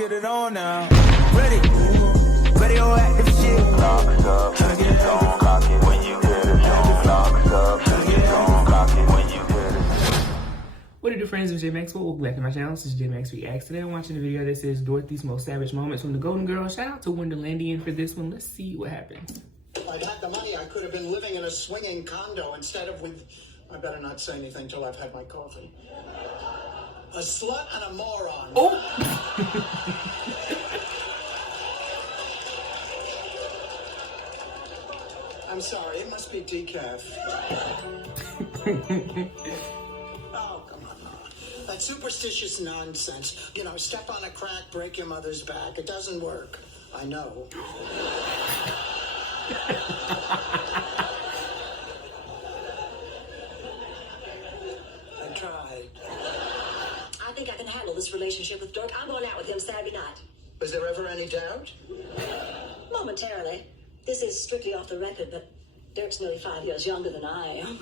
get it on now. Ready? Radioactive shit. Locks up, don't cock it when you hit it. Locks up, don't cock it when you hit it. What do you do, friends? It's J Maxwell. Welcome back to my channel. This is J Max Reacts. Today I'm watching a video that says Dorothy's most savage moments from the Golden Girls. Shout out to Wonderlandian for this one. Let's see what happens. If I'd had the money, I could have been living in a swinging condo instead of with... I better not say anything till I've had my coffee. A slut and a moron. Oh! I'm sorry, it must be decaf. Oh, come on. That superstitious nonsense. You know, step on a crack, break your mother's back. It doesn't work. I know. I tried. I think I can handle this relationship with Dirk. I'm going out with him Saturday night. Was there ever any doubt? Momentarily. This is strictly off the record, but Dirk's nearly 5 years younger than I am.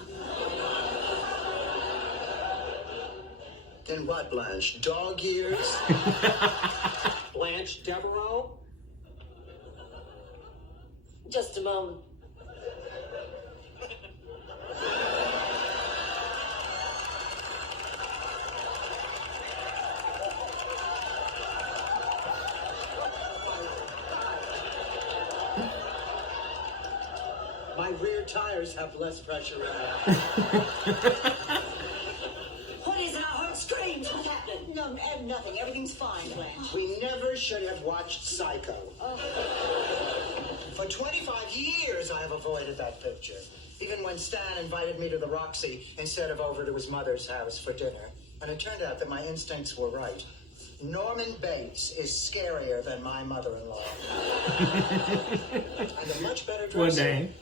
Then what, Blanche? Dog years? Blanche Devereaux? Just a moment. My rear tires have less pressure in them. What is that? I heard screams. What's happening? No, nothing. Everything's fine, Blanche. We never should have watched Psycho. For 25 years, I have avoided that picture. Even when Stan invited me to the Roxy instead of over to his mother's house for dinner. And it turned out that my instincts were right. Norman Bates is scarier than my mother-in-law. And a much better dresser. One day.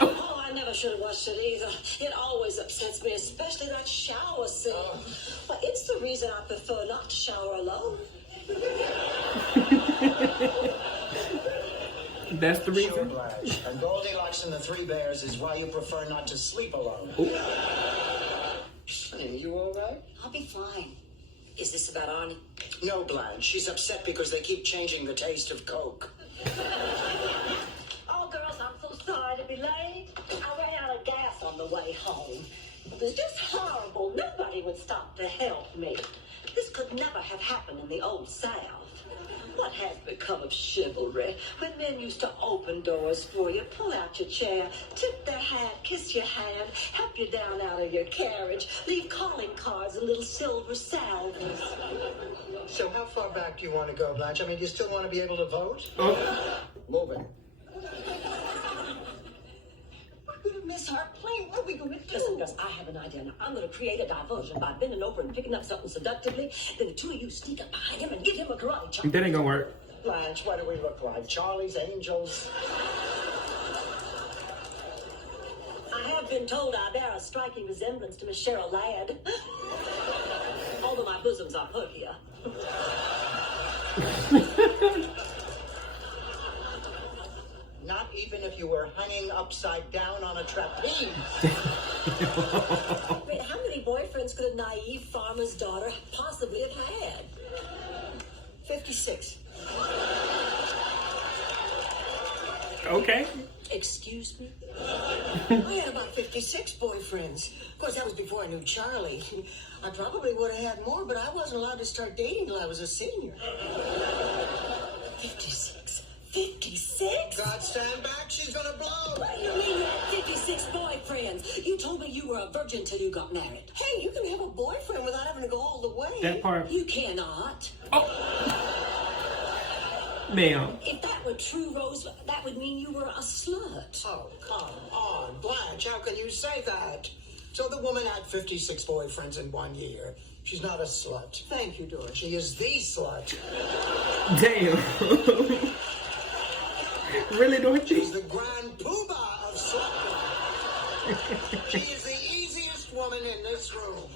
Oh, I never should have watched it either. It always upsets me, especially that shower scene. But it's the reason I prefer not to shower alone. That's the Sure, reason. Blanche. And Goldilocks and the Three Bears is why you prefer not to sleep alone. Honey, you all right? I'll be fine. Is this about Arnie? No, Blanche. She's upset because they keep changing the taste of Coke. Oh, girls, I'm so sorry to be late. I ran out of gas on the way home. It was just horrible. Nobody would stop to help me. This could never have happened in the old South. What has become of chivalry? When men used to open doors for you, pull out your chair, tip their hat, kiss your hand, help you down out of your carriage, leave calling cards and little silver salvers. So how far back do you want to go, Blanche? I mean, do you still want to be able to vote? Oh. Move it. We're going to miss our plane. What are we going to do? Listen, girls, I have an idea. Now, I'm going to create a diversion by bending over and picking up something seductively. Then the two of you sneak up behind him and give him a karate chop. That ain't gonna work. Blanche, what do we look like? Charlie's Angels? I have been told I bear a striking resemblance to Miss Cheryl Ladd. Although my bosoms are hurt here. Not even if you were hanging upside down on a trapeze. Wait, how many boyfriends could a naive farmer's daughter possibly have had? 56. Okay. Excuse me? I had about 56 boyfriends. Of course, that was before I knew Charlie. I probably would have had more, but I wasn't allowed to start dating till I was a senior. 56? 56? God, stand back. She's gonna blow. What do you mean you had 56 boyfriends? You told me you were a virgin till you got married. Hey, you can have a boyfriend without having to go all the way. That part. You cannot. Oh. Ma'am. If that were true, Rose, that would mean you were a slut. Oh, come on, Blanche. How can you say that? So the woman had 56 boyfriends in 1 year. She's not a slut. Thank you, Doris. She is the slut. Damn. Really, Dorothy? She's the grand poobah of slut. She is the easiest woman in this room.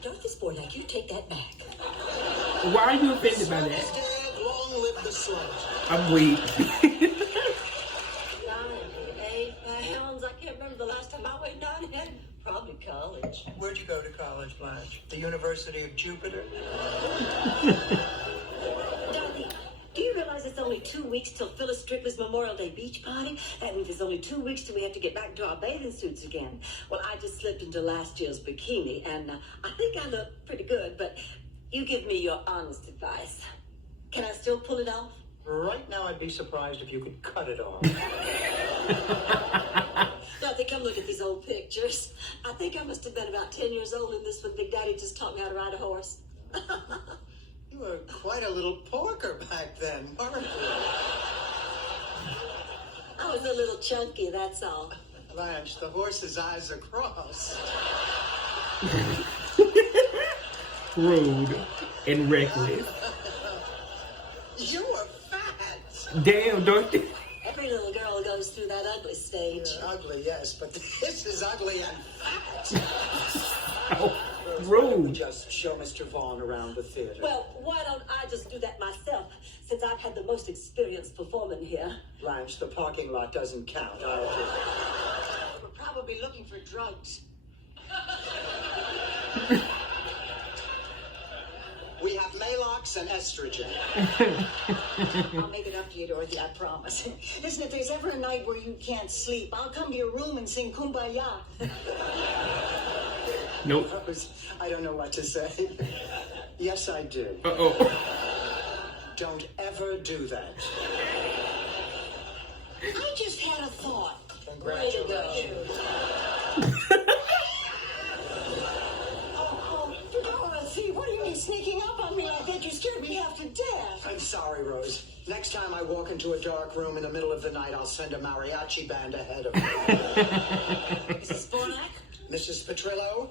Dorothy's boy like you, take that back. Why are you offended by Slut that? is dead. Long live the slut. I'm weak. 98 pounds. I can't remember the last time I weighed 98. Probably college. Where'd you go to college, Blanche? The University of Jupiter? weeks till Phyllis Strickler's Memorial Day beach party. That means there's only 2 weeks till we have to get back to our bathing suits again. Well, I just slipped into last year's bikini, and I think I look pretty good, but you give me your honest advice. Can I still pull it off? Right now, I'd be surprised if you could cut it off. Dorothy, come look at these old pictures. I think I must have been about 10 years old in this when Big Daddy just taught me how to ride a horse. You were quite a little porker back then, weren't you? I was a little chunky, that's all. Blanche, the horse's eyes are crossed. Rude and reckless. You were fat. Damn, Dorothy. Every little girl goes through that ugly stage. Ugly, yes, but this is ugly and fat. Oh, rude. Just show Mr. Vaughn around the theater. Well, why don't I just do that myself, since I've had the most experience performing here? Blanche, the parking lot doesn't count. We're probably looking for drugs. We have Malox and estrogen. I'll make it up to you, Dorothy, I promise. Listen, if there's ever a night where you can't sleep, I'll come to your room and sing Kumbaya. Nope. I don't know what to say. Yes, I do. Uh-oh. Don't ever do that. I just had a thought. Congratulations. Dorothy, what do you mean sneaking up on me? I bet you scared me half to death. I'm sorry, Rose. Next time I walk into a dark room in the middle of the night, I'll send a mariachi band ahead of me. Mrs. Spornak? Mrs. Petrillo?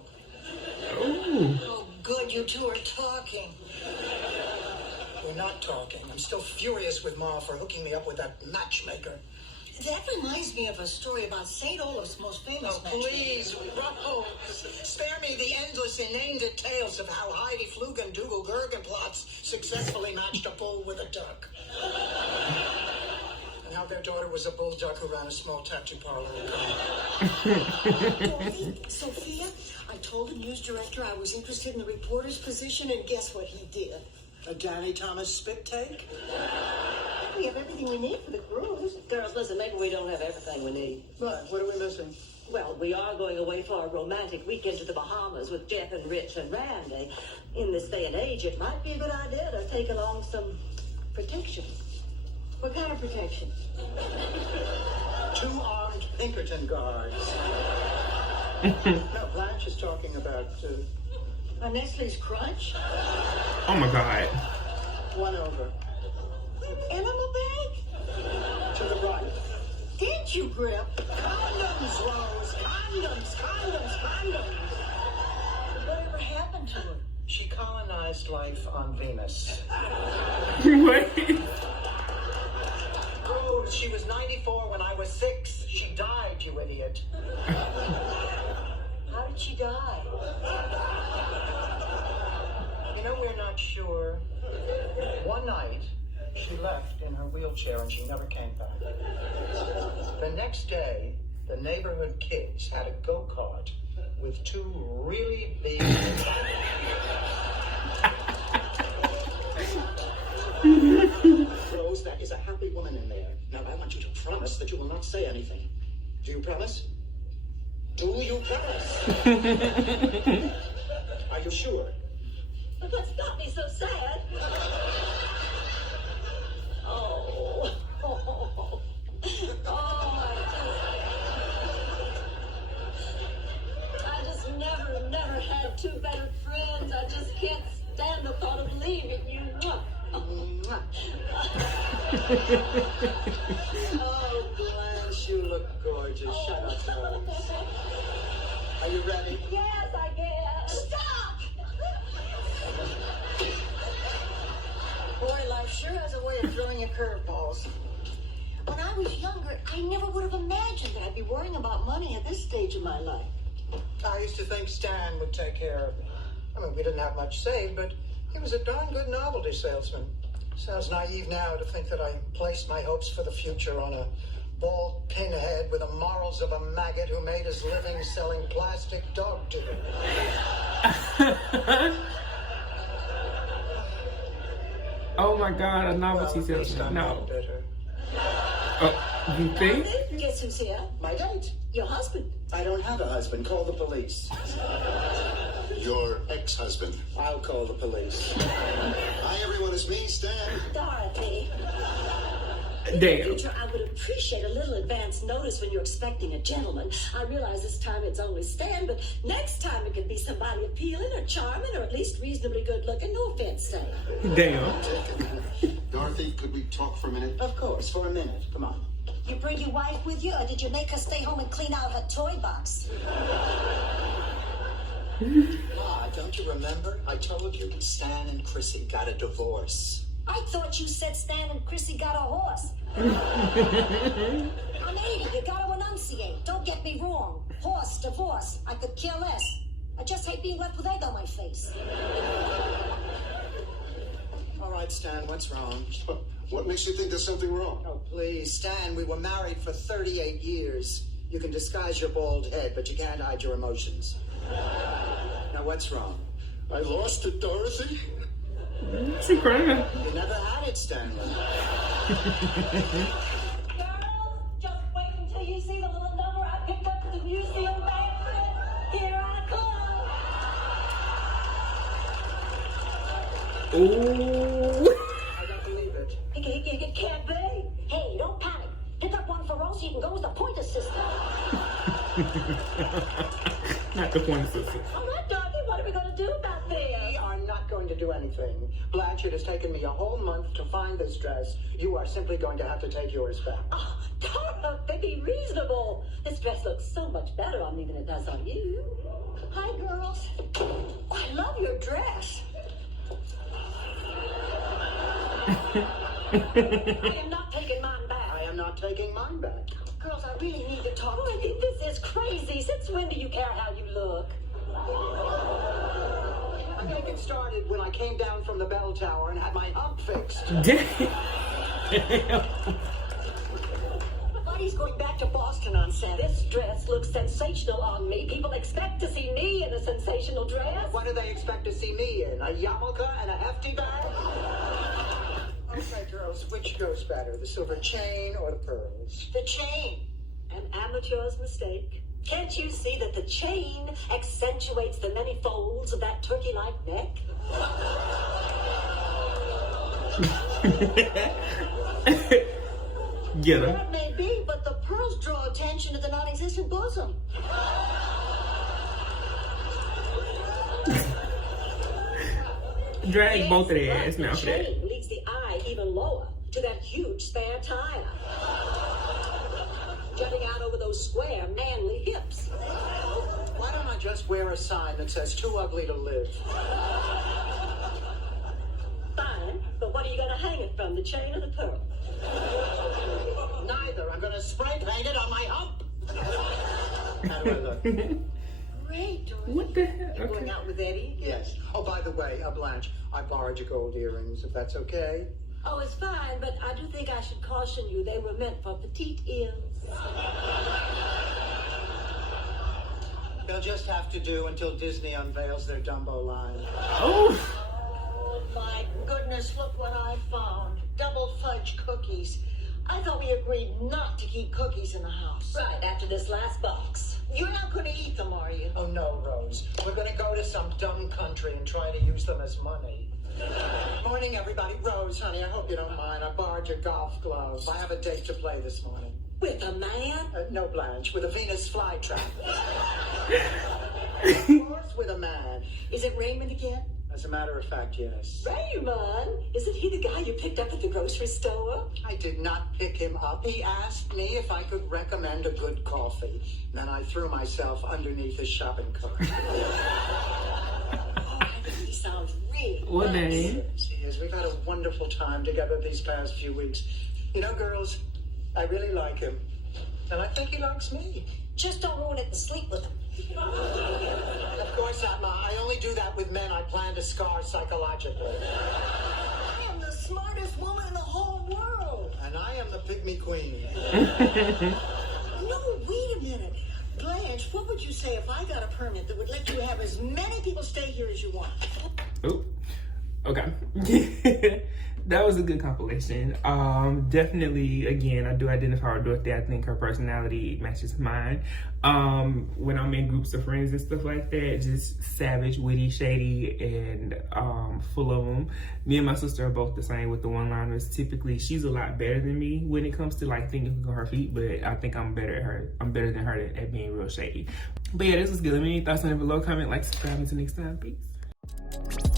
Ooh. Oh, good, you two are talking. We're not talking. I'm still furious with Ma for hooking me up with that matchmaker. That reminds me of a story about St. Olaf's most famous matchmaker. Please, Rose, spare me the endless inane details of how Heidi Flugendugel Gergenplatz successfully matched a bull with a duck. And how their daughter was a bulldog who ran a small tattoo parlor. Dorothy, Sophia, I told the news director I was interested in the reporter's position, and guess what he did? A Danny Thomas Big Tank? We have everything we need for the cruise. Girls, listen, maybe we don't have everything we need. What? What are we missing? Well, we are going away for a romantic weekend to the Bahamas with Jeff and Rich and Randy. In this day and age, it might be a good idea to take along some protection. What kind of protection? 2 armed Pinkerton guards. No, Blanche is talking about A Nestle's Crunch? Oh my God. one over. Enema bag? To the right. Did you, Grip? Condoms, Rose! Condoms! Condoms! Condoms! Whatever happened to her? She colonized life on Venus. Wait. Rose, she was 94 when I was 6. She died, you idiot. How did she die? You know, we're not sure. One night, she left in her wheelchair and she never came back. The next day, the neighborhood kids had a go-kart with 2 really big... Rose, that is a happy woman in there. Now, I want you to promise that you will not say anything. Do you promise? Do you promise? Are you sure? But what's got me so sad? I just never had 2 better friends. I just can't stand the thought of leaving you. Oh, Blanche, you look gorgeous. Shut up, Rose. Are you ready? Yes, I guess. Stop! Boy, life sure has a way of throwing you curveballs. When I was younger, I never would have imagined that I'd be worrying about money at this stage of my life. I used to think Stan would take care of me. I mean, we didn't have much saved, but he was a darn good novelty salesman. Sounds naive now to think that I placed my hopes for the future on a bald pinhead with the morals of a maggot who made his living selling plastic dog do. Oh my God, a novelty Well, at least salesman. I'm No. not bitter. Oh, you think? Guess who's here? My date. Your husband. I don't have a husband. Call the police. Your ex-husband. I'll call the police. Hi, everyone. It's me, Stan. Dorothy. Damn. Future, I would appreciate a little advance notice when you're expecting a gentleman. I realize this time it's only Stan, but next time it could be somebody appealing or charming or at least reasonably good looking. No offense, Sam. Damn. Dorothy, could we talk for a minute? Of course, for a minute. Come on. You bring your wife with you, or did you make her stay home and clean out her toy box? Don't you remember? I told you Stan and Chrissy got a divorce. I thought you said Stan and Chrissy got a horse. I'm 80, you gotta enunciate. Don't get me wrong. Horse, divorce, I could care less. I just hate being left with egg on my face. All right, Stan, what's wrong? What makes you think there's something wrong? Oh, please, Stan, we were married for 38 years. You can disguise your bald head, but you can't hide your emotions. Now, what's wrong? I lost it, Dorothy. She crying. You never had it, Stanley. Girls, just wait until you see the little number I picked up at the museum banquet. Here I come. Ooh. I don't believe it. It can't be. Hey, don't panic. Pick up one for Rose so you can go as the pointer system. Not the point system. All right, Dorothy, what are we going to do about this? We are not going to do anything. Blanche, it has taken me a whole month to find this dress. You are simply going to have to take yours back. Oh, Dorothy, be reasonable. This dress looks so much better on me than it does on you. Hi, girls. Oh, I love your dress. I am not taking mine back. I am not taking mine back. Girls, I really need to talk to Dorothy, you. this is crazy. Since when do you care how you look? I think it started when I came down from the bell tower and had my hump fixed. Damn. Buddy's going back to Boston on Saturday. This dress looks sensational on me. People expect to see me in a sensational dress. What do they expect to see me in? A yarmulke and a hefty bag? Okay, girls, which goes better, the silver chain or the pearls? The chain. An amateur's mistake. Can't you see that the chain accentuates the many folds of that turkey-like neck? Get her. That may be, but the pearls draw attention to the non-existent bosom. Drag both of their ass now The for that. chain leads the eye even lower to that huge spare tire. Jutting out over those square, manly hips. Why don't I just wear a sign that says too ugly to live? Fine, but what are you going to hang it from, the chain or the pearl? Neither. I'm going to spray paint it on my hump. How do I look? Great, Dorothy. What the hell? You going Okay. out with Eddie? Yes. Oh, by the way, Blanche, I borrowed your gold earrings, if that's okay. Oh, it's fine, but I do think I should caution you. They were meant for petite ears. They'll just have to do until Disney unveils their Dumbo line. Oh. Oh, my goodness, look what I found. Double fudge cookies. I thought we agreed not to keep cookies in the house. Right, after this last box. You're not going to eat them, are you? Oh, no, Rose. We're going to go to some dumb country and try to use them as money. Morning, everybody. Rose, honey, I hope you don't mind. I borrowed your golf glove. I have a date to play this morning. With a man? No, Blanche, with a Venus flytrap. Of course, with a man. Is it Raymond again? As a matter of fact, yes. Raymond? Isn't he the guy you picked up at the grocery store? I did not pick him up. He asked me if I could recommend a good coffee. Then I threw myself underneath his shopping cart. Oh, I think he sounds really What nice. name? He is. We've had a wonderful time together these past few weeks. You know, girls, I really like him. And I think he likes me. Just don't ruin it and sleep with him. Of course not, Ma. I only do that with men I plan to scar psychologically. I am the smartest woman in the whole world. And I am the pygmy queen. No, wait a minute. Blanche, what would you say if I got a permit that would let you have as many people stay here as you want? Oh. Okay. That was a good compilation. Definitely, again, I do identify with Dorothy. I think her personality matches mine. When I'm in groups of friends and stuff like that, just savage, witty, shady, and full of them. Me and my sister are both the same with the one-liners. Typically, she's a lot better than me when it comes to like thinking on her feet, but I think I'm better at her. I'm better than her at being real shady. But yeah, this was good. Let me know your thoughts on it below. Comment, like, subscribe. Until next time. Peace.